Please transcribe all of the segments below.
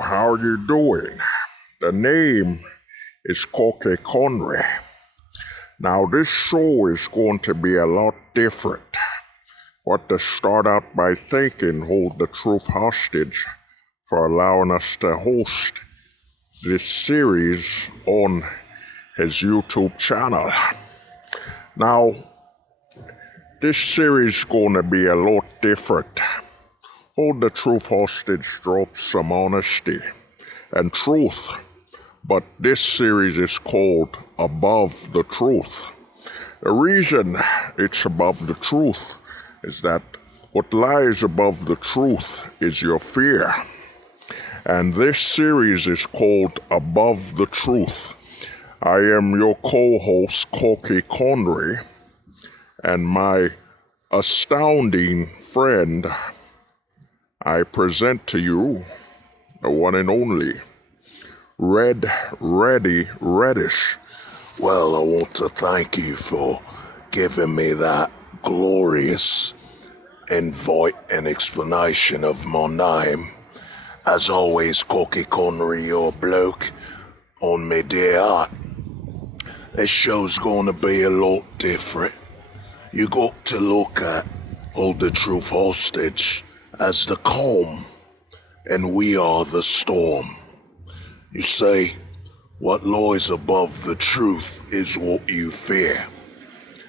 how you doing? The name is Koke Conry. Now this show is going to be a lot different. But to start out by thanking Hold the Truth Hostage for allowing us to host this series on his YouTube channel. Now, this series is going to be a lot different. Hold the Truth Hostage drops some honesty and truth, but this series is called Above the Truth. The reason it's above the truth is that what lies above the truth is your fear. And this series is called Above the Truth. I am your co-host, Koke Conry, and my astounding friend, I present to you the one and only Reddish. Well, I want to thank you for giving me that glorious invite and explanation of my name. As always, Koke Conry, your bloke on me dear heart. This show's gonna be a lot different. You got to look at Hold the Truth Hostage as the calm, and we are the storm. You say, what lies above the truth is what you fear.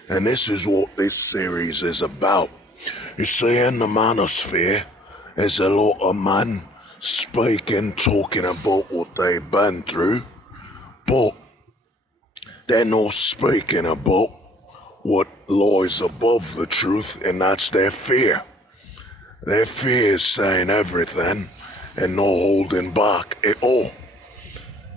And this is what this series is about. You see, in the manosphere, there's a lot of men speaking, talking about what they've been through, but they're not speaking about what lies above the truth, and that's their fear. Their fear is saying everything and not holding back at all.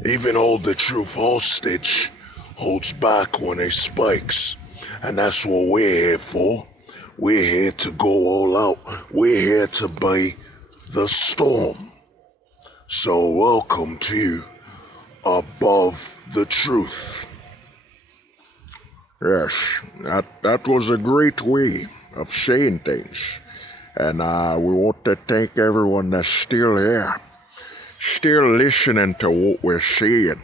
Even Hold the Truth Hostage holds back when he speaks. And that's what we're here for. We're here to go all out. We're here to be the storm. So welcome to Above the Truth. Yes, that was a great way of saying things. And we want to thank everyone that's still here, still listening to what we're saying.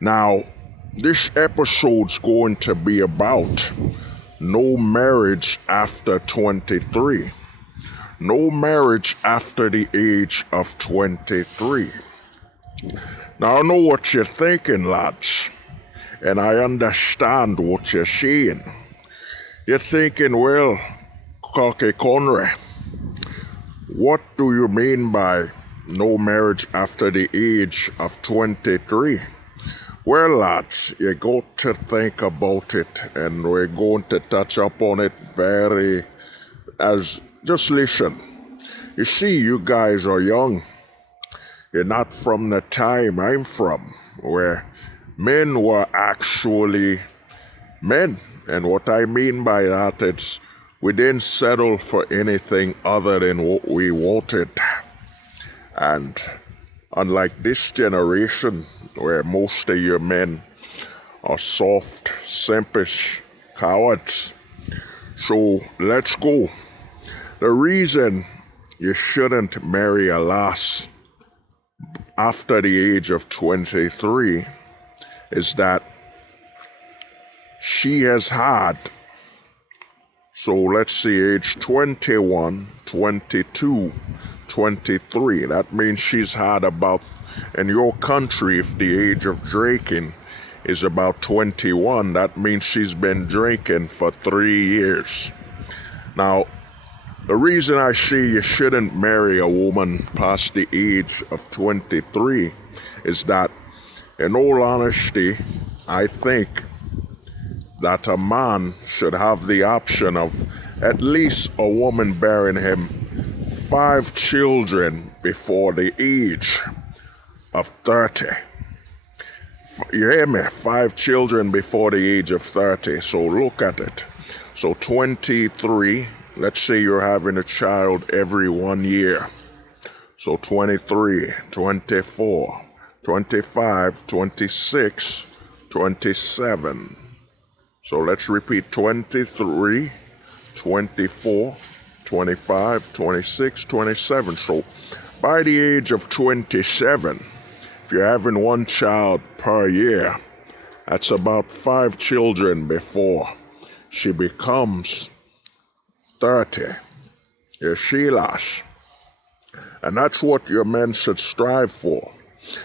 Now, this episode's going to be about no marriage after 23. No marriage after the age of 23. Now, I know what you're thinking, lads, and I understand what you're saying. You're thinking, well, Koke Conry, what do you mean by no marriage after the age of 23? Well, lads, you got to think about it, and we're going to touch up on it just listen. You see, you guys are young. You're not from the time I'm from, where men were actually men. And what I mean by that is we didn't settle for anything other than what we wanted. And unlike this generation, where most of your men are soft, simpish cowards. So let's go. The reason you shouldn't marry a lass after the age of 23 is that she has had, so let's see, age 21, 22, 23. That means she's had about, in your country, if the age of drinking is about 21, that means she's been drinking for 3 years. Now, the reason I say you shouldn't marry a woman past the age of 23 is that, in all honesty, I think that a man should have the option of at least a woman bearing him 5 children before the age of 30. You hear me? 5 children before the age of 30. So look at it. So 23, let's say you're having a child every 1 year. So 23, 24, 25, 26, 27. So let's repeat 23, 24, 25, 26, 27. So by the age of 27, if you're having one child per year, that's about 5 children before she becomes 30. You see, lass? And that's what your men should strive for.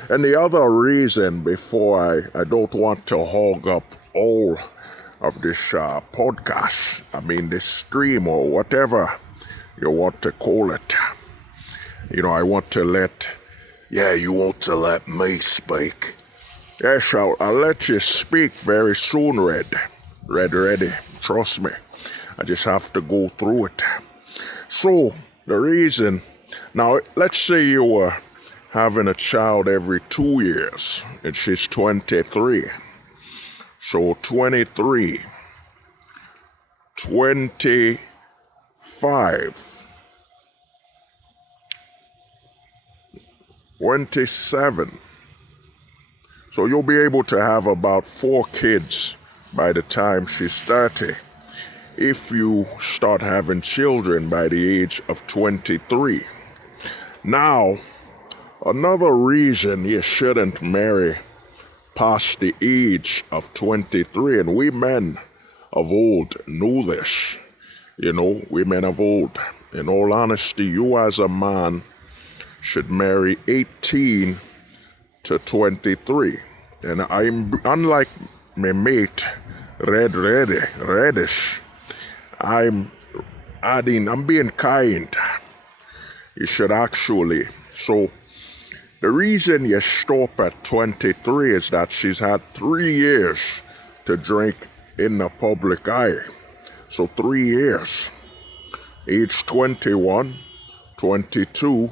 And the other reason, before I don't want to hog up all of this podcast, this stream or whatever you want to call it, I want to let... Yeah, you want to let me speak? Yes, I'll let you speak very soon, Red. Ready. Trust me. I just have to go through it. So, the reason... Now, let's say you were having a child every 2 years, and she's 23. So, 23, 25, 27. So you'll be able to have about 4 kids by the time she's 30. If you start having children by the age of 23. Now, another reason you shouldn't marry past the age of 23, and we men of old knew this, we men of old. In all honesty, you as a man should marry 18 to 23. And I'm, unlike my mate, Reddish, I'm being kind. You should actually. So, the reason you stop at 23 is that she's had 3 years to drink in the public eye. So 3 years. Age 21, 22,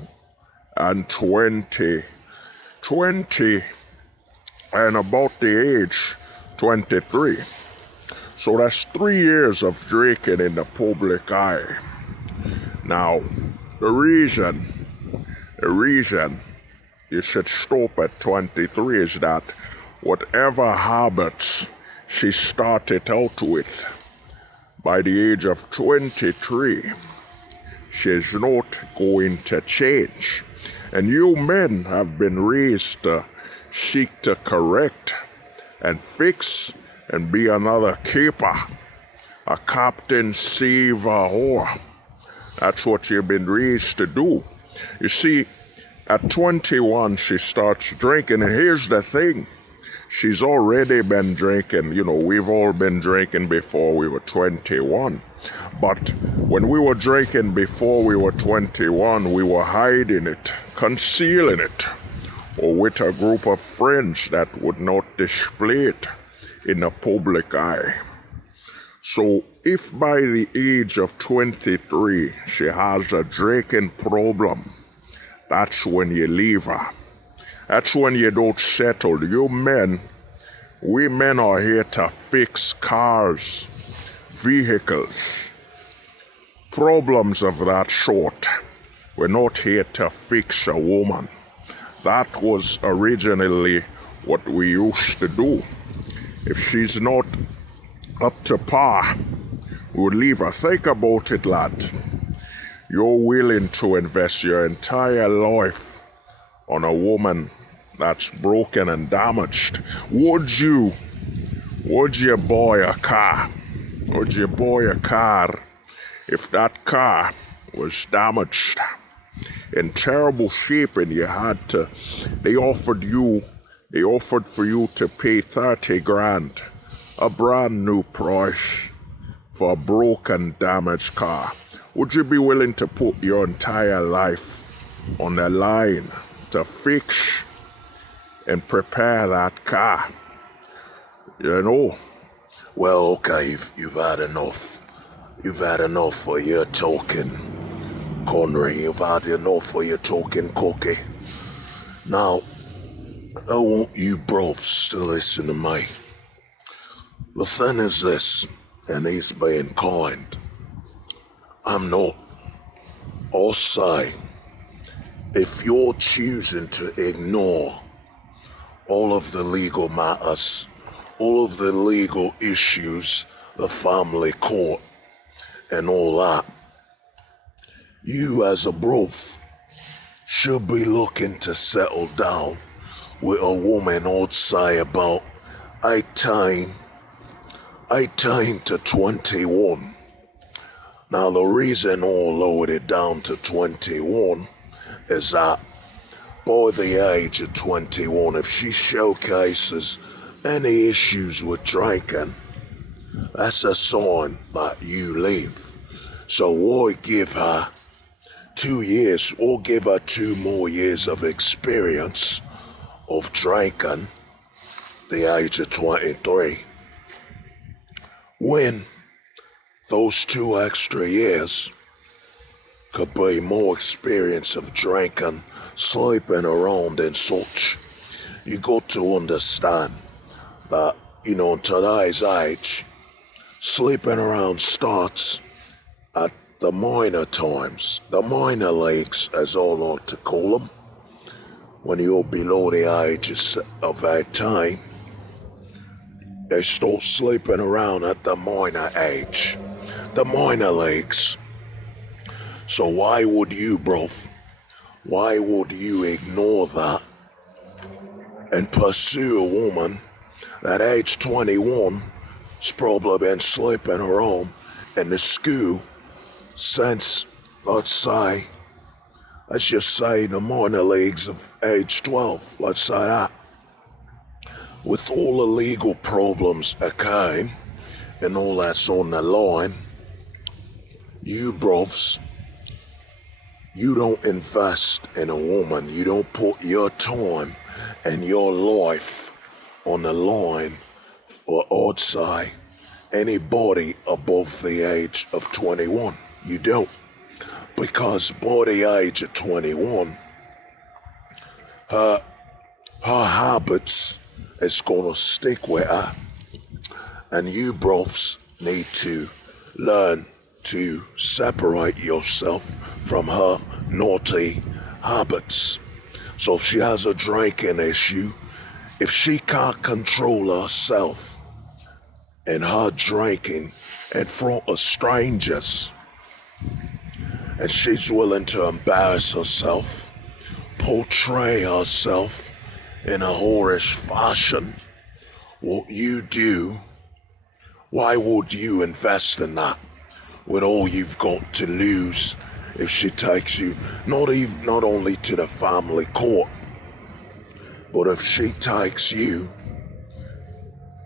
and 20, and about the age 23. So that's 3 years of drinking in the public eye. Now, the reason you should stop at 23 is that whatever habits she started out with, by the age of 23, she's not going to change. And you men have been raised to seek to correct and fix and be another keeper, a captain, saver, whore. That's what you've been raised to do. You see, at 21, she starts drinking, and here's the thing. She's already been drinking. We've all been drinking before we were 21. But when we were drinking before we were 21, we were hiding it, concealing it, or with a group of friends that would not display it in the public eye. So if by the age of 23 she has a drinking problem, that's when you leave her. That's when you don't settle. We men are here to fix cars, vehicles, problems of that sort. We're not here to fix a woman. That was originally what we used to do. If she's not up to par, we would leave her. Think about it, lad. You're willing to invest your entire life on a woman that's broken and damaged. Would you buy a car? Would you buy a car if that car was damaged, in terrible shape, and they offered for you to pay 30 grand, a brand new price for a broken, damaged car? Would you be willing to put your entire life on the line to fix and prepare that car? Well, okay, you've had enough. You've had enough for your talking, Connery. You've had enough for your talking, Cookie. Now, I want you bros to listen to me. The thing is this, and he's being kind. I'm not. I'll say, if you're choosing to ignore all of the legal matters, all of the legal issues, the family court, and all that, you as a bro, should be looking to settle down with a woman, I'd say about 18 to 21. Now the reason I lowered it down to 21 is that by the age of 21, if she showcases any issues with drinking, that's a sign that you leave. So I give her 2 years, or give her 2 more years of experience of drinking, the age of 23. When those 2 extra years could be more experience of drinking, sleeping around and such. You got to understand that, in today's age, sleeping around starts at the minor times, the minor leagues, as I like to call them. When you're below the age of 18, they start sleeping around at the minor age, the minor leagues. So why would you, bruv? Why would you ignore that and pursue a woman that age 21 has probably been sleeping around in the school since, let's just say the minor leagues of age 12, let's say that. With all the legal problems occurring and all that's on the line, you bruvs, you don't invest in a woman. You don't put your time and your life on the line for, I'd say, anybody above the age of 21. You don't. Because by the age of 21, her habits is gonna stick with her. And you bruvs need to learn to separate yourself from her naughty habits. So if she has a drinking issue, if she can't control herself and her drinking in front of strangers, and she's willing to embarrass herself, portray herself in a whorish fashion, what you do, why would you invest in that with all you've got to lose if she takes you not only to the family court, but if she takes you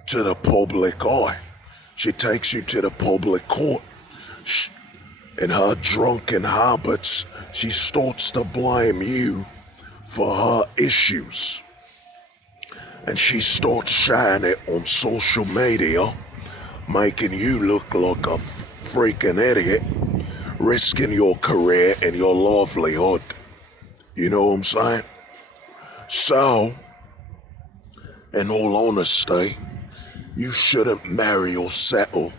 to the public eye, she takes you to the public court. In her drunken habits, she starts to blame you for her issues. And she starts sharing it on social media, making you look like a freaking idiot, risking your career and your livelihood. You know what I'm saying? So, in all honesty, you shouldn't marry or settle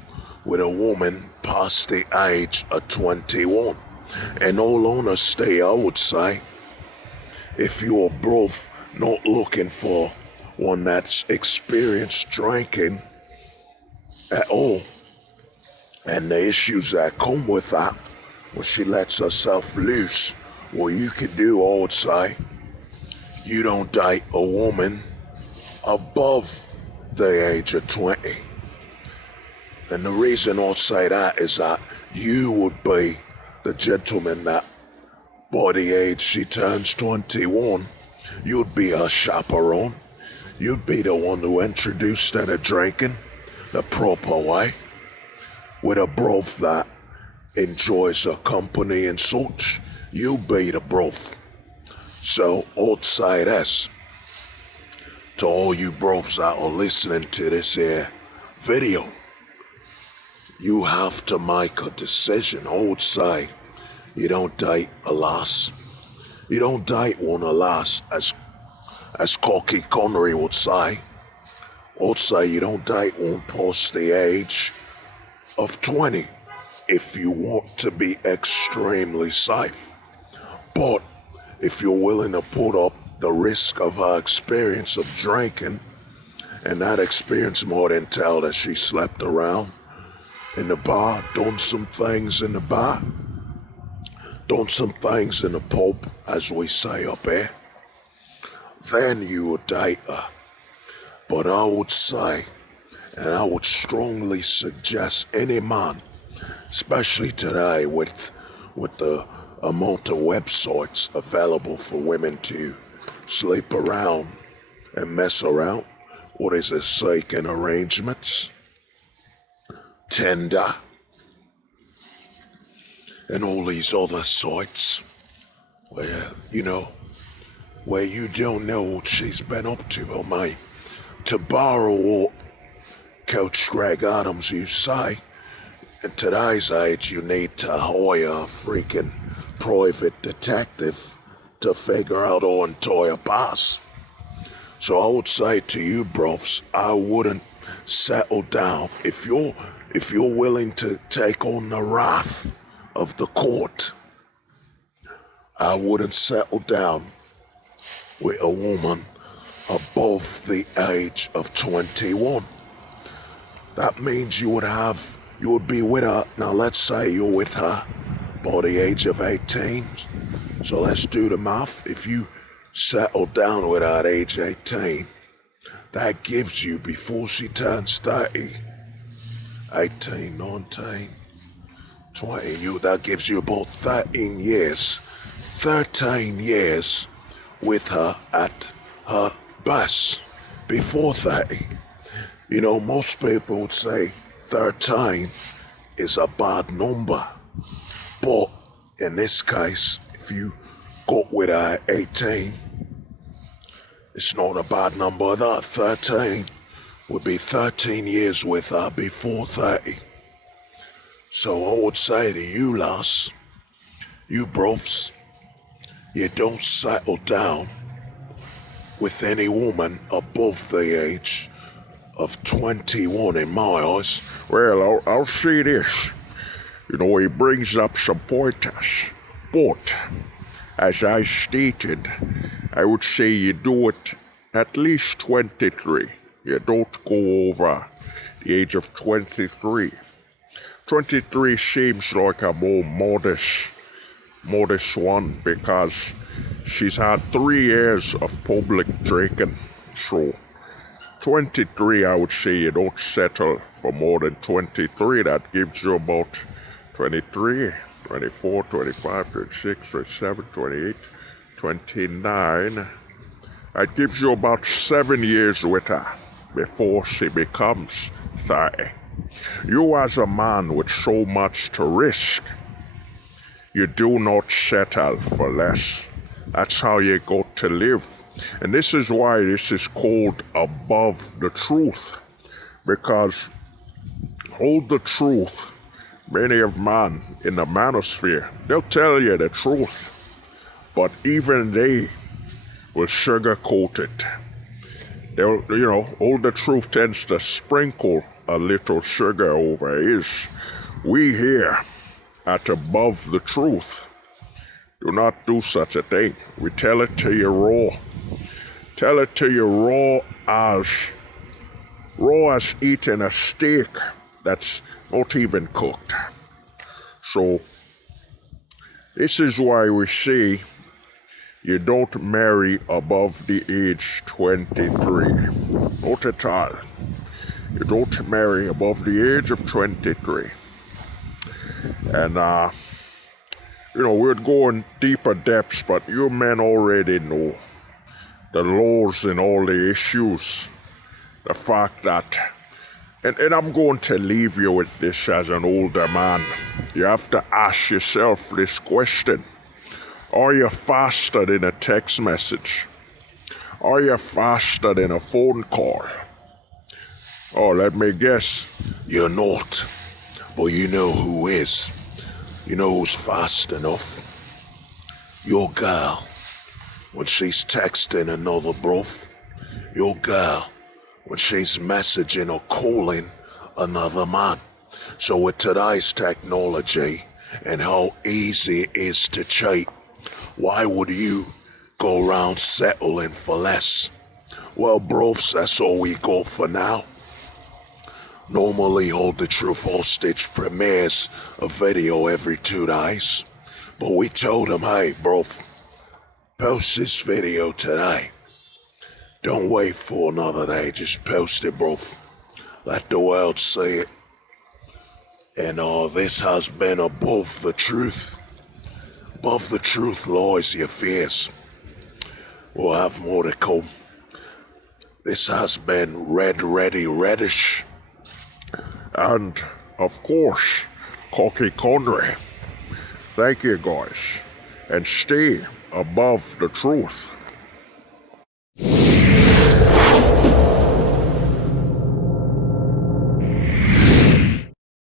with a woman past the age of 21. In all honesty, I would say, if you're both not looking for one that's experienced drinking at all, and the issues that come with that, when she lets herself loose, what you could do, I would say, you don't date a woman above the age of 20. And the reason I'd say that is that you would be the gentleman that by the age she turns 21, you'd be her chaperone. You'd be the one who introduced her to drinking the proper way, with a bruv that enjoys her company and such. You'll be the bruv. So I'd say this to all you bruvs that are listening to this here video. You have to make a decision. I would say you don't date a lass. You don't date one a lass, as Cocky Connery would say. I'd say you don't date one past the age of 20 if you want to be extremely safe. But if you're willing to put up the risk of her experience of drinking, and that experience might entail that she slept around in the bar, done some things in the bar, done some things in the pub, as we say up here, then you would date her. But I would say, and I would strongly suggest any man, especially today with the amount of websites available for women to sleep around and mess around, what is it, seeking arrangements, Tinder, and all these other sites where, where you don't know what she's been up to. I mean, to borrow what Coach Greg Adams used to say, in today's age, you need to hire a freaking private detective to figure out our entire past. So I would say to you, bros, I wouldn't settle down. If you're willing to take on the wrath of the court, I wouldn't settle down with a woman above the age of 21. That means you would be with her. Now let's say you're with her by the age of 18. So let's do the math. If you settle down with her at age 18, that gives you, before she turns 30, 18, 19, 20, that gives you about 13 years. 13 years with her at her best, before 30. Most people would say 13 is a bad number. But in this case, if you got with her at 18, it's not a bad number. That 13 would be 13 years with her before 30. So I would say to you lass, you brovs, you don't settle down with any woman above the age of 21 in my eyes. Well, I'll say this. He brings up some pointers. But, as I stated, I would say you do it at least 23. You don't go over the age of 23. 23 seems like a more modest one because she's had 3 years of public drinking. So 23, I would say you don't settle for more than 23. That gives you about 23, 24, 25, 26, 27, 28, 29. That gives you about 7 years with her before she becomes 30. You as a man with so much to risk, you do not settle for less. That's how you got to live. And this is why this is called above the truth. Because hold the truth, many of man in the manosphere, they'll tell you the truth. But even they will sugarcoat it. They'll, hold the truth tends to sprinkle a little sugar over his. We here at above the truth do not do such a thing. We tell it to you raw. Tell it to you raw as eating a steak that's not even cooked. So this is why we say you don't marry above the age 23. Not at all. You don't marry above the age of 23. And, we're going deeper depths, but you men already know the laws and all the issues. The fact that, and I'm going to leave you with this as an older man. You have to ask yourself this question. Are you faster than a text message? Are you faster than a phone call? Oh, let me guess. You're not. But you know who is. You know who's fast enough? Your girl. When she's texting another bruv. Your girl. When she's messaging or calling another man. So with today's technology and how easy it is to cheat, why would you go around settling for less? Well, bros, that's all we got for now. Normally, Hold the Truth Hostage premieres a video every 2 days. But we told him, hey, bro, post this video today. Don't wait for another day. Just post it, bro. Let the world see it. And this has been Above the Truth. Above the truth lies your fears. We'll have more to come. This has been Red Ready Reddish. And, of course, Cocky Conry. Thank you, guys. And stay above the truth.